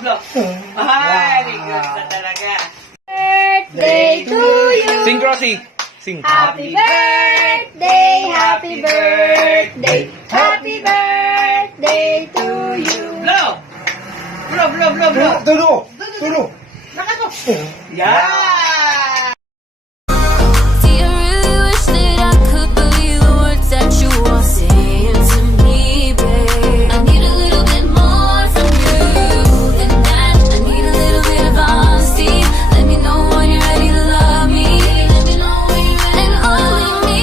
blow. Very good na talaga. Birthday to you. Sing, Crossy. Sing. Happy birthday, happy birthday, happy birthday to you. Blow. Blow, blow, blow, blow. Tulo. Lakas mo. Yeah. See, I really wish that I could believe the words that you are saying to me, babe. I need a little bit more from you than that. I need a little bit of honesty. Let me know when you're ready to love me. Let me know when you're ready. And only me,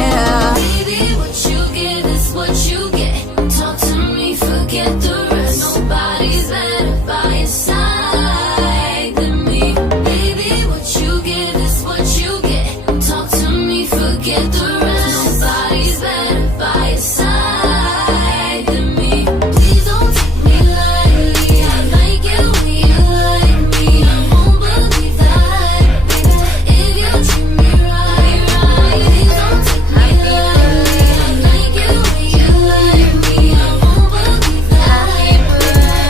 yeah. Baby, what you give is what you get. Talk to me, forget the rest. Nobody's better by your side than me. Baby, what you give is what you get. Talk to me, forget the rest. Nobody's better by your side than me. Please don't take me lightly. I like it when you like me. I won't believe that, baby, if you treat me right, right. Please don't take me lightly. I like it when you like me. I won't believe that,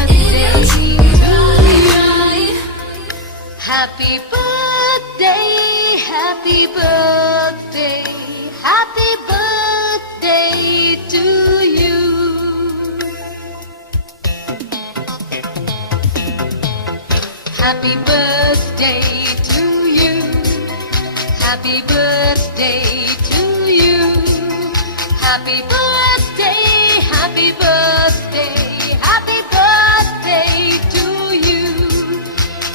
if you treat me right, right. Happy birthday, happy birthday, happy birthday to you. Happy birthday to you. Happy birthday to you. Happy birthday, happy birthday, happy birthday to you.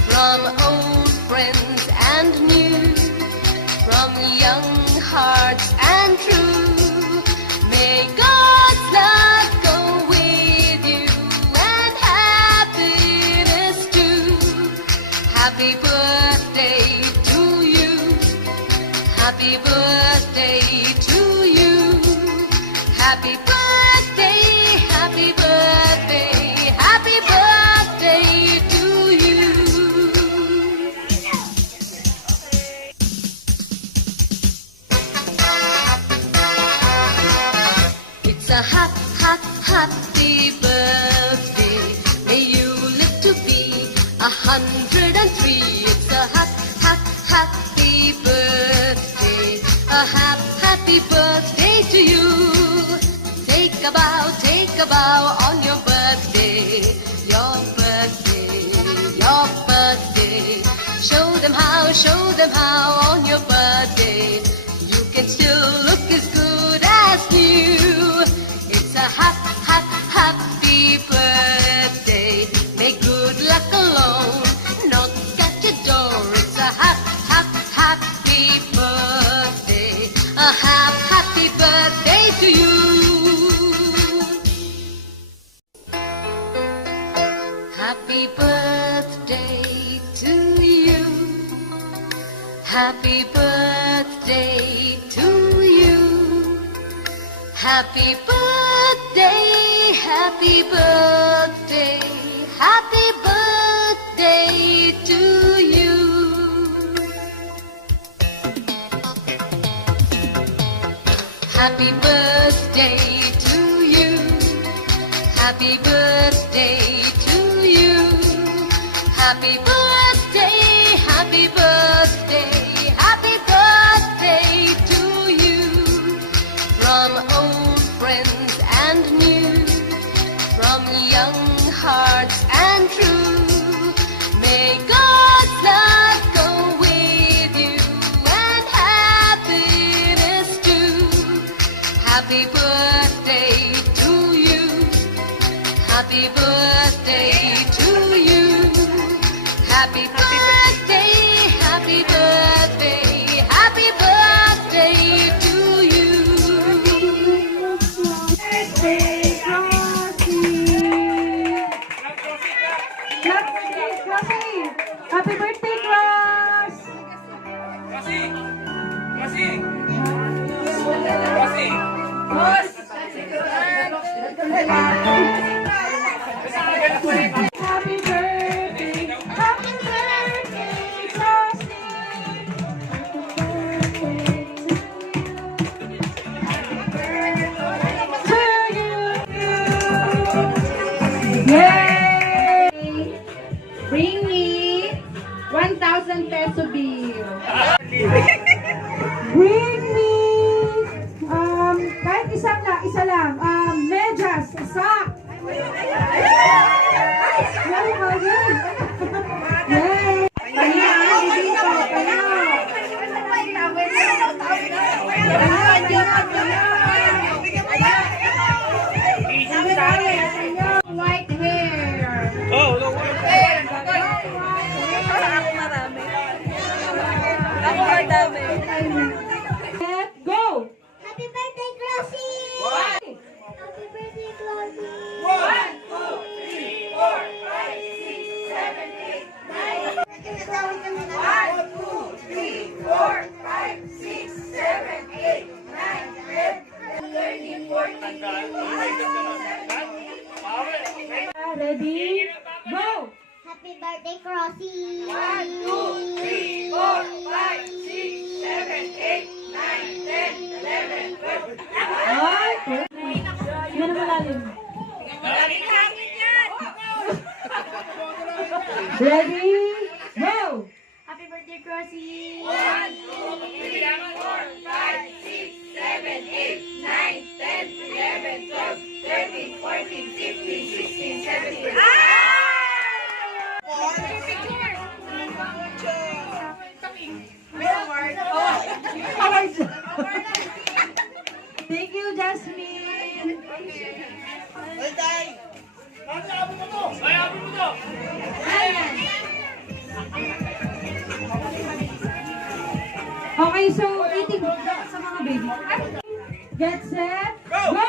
From old friends and new, from young hearts and true, may God's love go with you and happiness too. Happy birthday to you. Happy birthday to you. Happy birthday, happy birthday, happy birthday to you. It's a happy birthday. May you live to be 103. It's a happy birthday. A happy birthday to you. Take a bow on your birthday. Your birthday, your birthday. Show them how on your birthday you can still look as good as new. It's a happy birthday. May good luck alone knock at your door. It's a happy birthday. A happy birthday to you. Happy birthday to you. Happy birthday to you. Happy birthday, happy birthday, happy birthday to you. Happy birthday to you. Happy birthday to you. Happy birthday, happy birthday, happy birthday to you. From old friends and new, from young hearts and true, may God's love go with you and happiness too. Happy birthday to you. Happy birthday to you. Happy birthday, happy birthday, happy birthday to you. Birthday, Crossy. Happy birthday, Cross. Happy birthday, Crossy. To you. Yay! Kahit isa lang. Medyas, sock. Ay, very good. Yay! Payaw, dito, payaw. White hair. Oh, no. Let's go! Happy birthday, Glossy! One. Happy birthday, Glossy! 1, 2, 3, 4, 5, 6, 7, 8, 9. 1, 2, 3, 4, 5, 6, 7, 8, 9, 10, 13, 14, 15. Ready? Go! Happy birthday, Crossy! 1, 2, 3, 4, 5, 6, 7, 8, 9, 10, 11, 12. Ay! Yan ang malalim. Ready? Go! Happy birthday, Crossy! 1, 2, 3, 4, 5, 6, 7, 8, 9, 10, 11, 12, 13, 14, 15, 16, 17. Thank you, Jasmine. Okay, so eating sa mga baby. Get set, go!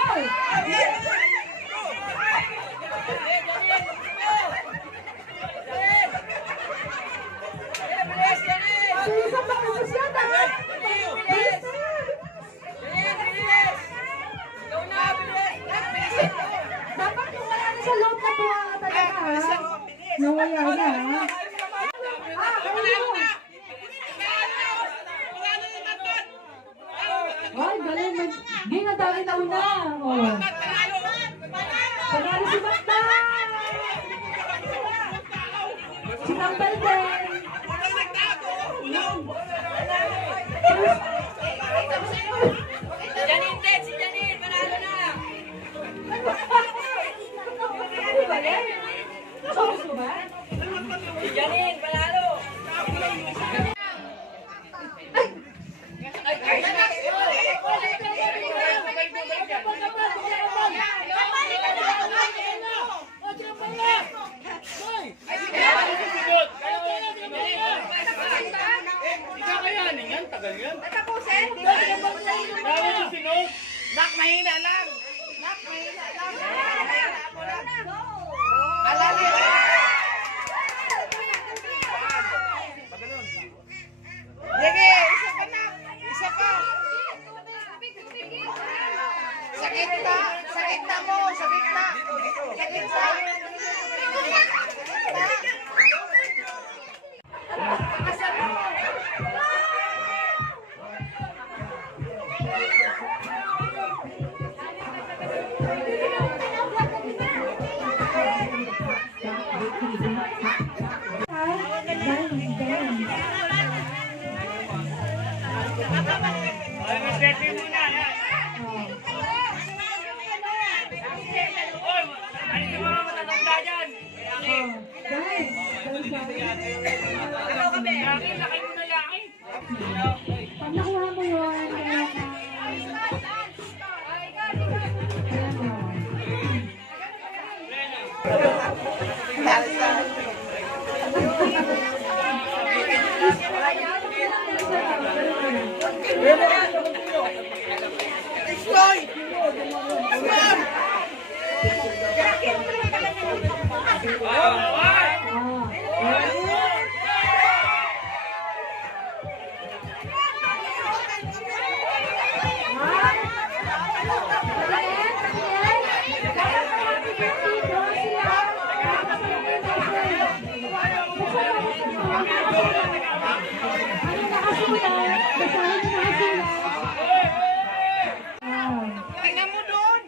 So, isang pakapos yan, ha? Bilis na. Dapat yung wala na sa loob na to, talaga, ha? Nawaya na, ha? Kayo. Ay, galing. Ginadami na una. Oh. Panalo si Bata. Si Tambal din. Si Janine, panalo na! Gusto ba? Si Janine, panalo! Pag nakuha mo yun, Tingnan mo doon!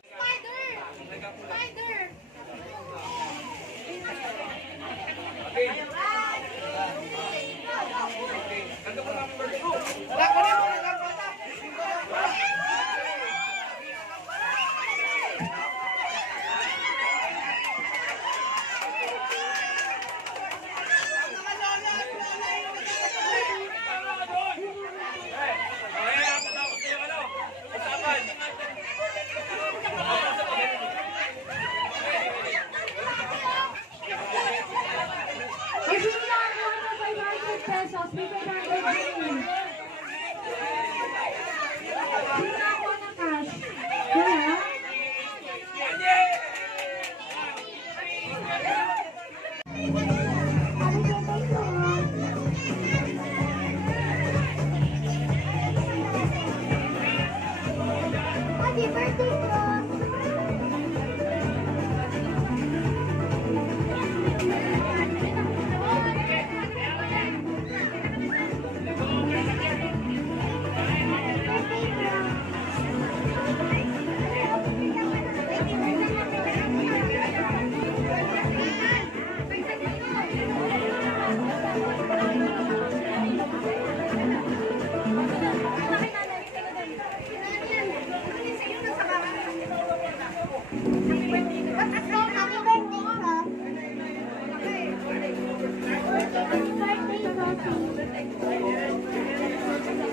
Spider! Spider! Happy birthday, Crossy.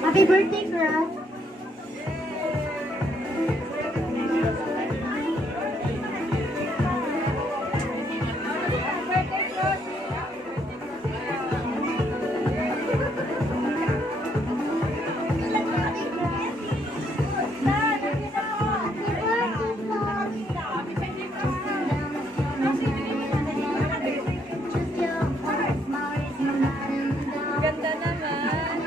Happy birthday, Cross. Ganda naman.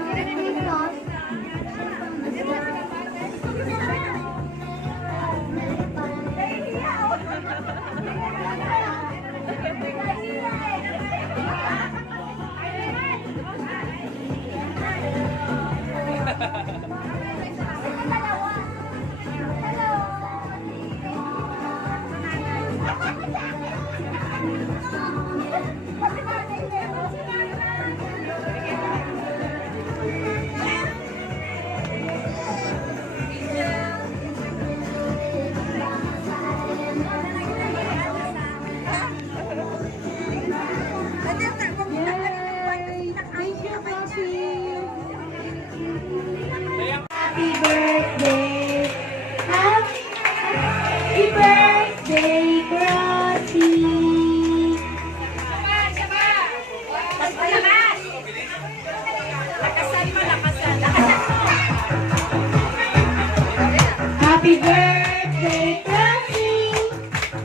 Yay! Thank you, Crossy. Happy birthday. Happy birthday, Crossy. Happy birthday, Crossy.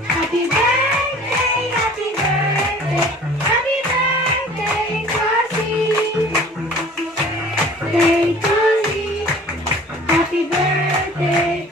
Happy birthday, happy birthday, happy birthday, Crossy. Birthday, Crossy. Happy birthday,